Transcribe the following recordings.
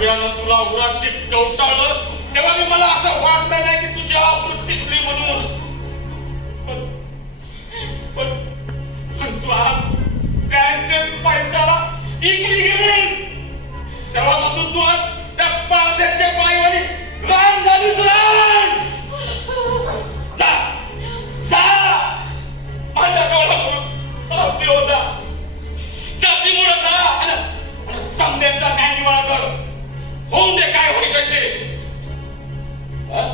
भव्यानं तुला उराशी कवटाळलं तेव्हा मी मला असं वाटलं नाही की तुझी आवृत्ती श्री म्हणून. হ্যাঁ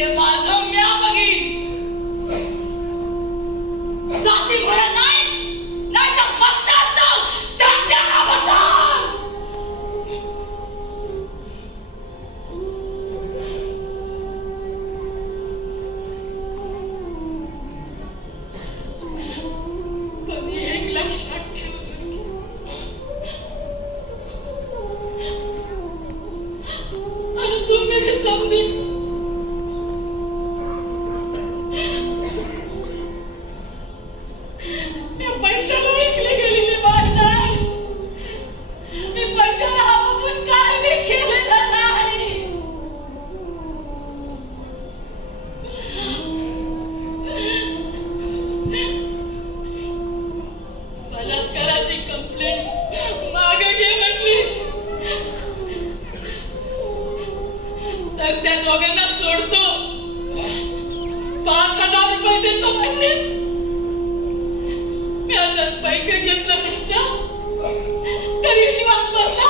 ते माझं म्या बघीन. रात्री भरत नाही नाही तर मस्त टाकत्याला बसा पण एक तुम्ही समजून बलात्काराची कंप्लेंट मागे घे म्हणली. तर त्या दोघांना सोडतो. पाच हजार रुपये देतो म्हणले. मी आता पैकी घेतलं नसतं. तरी विश्वास बसला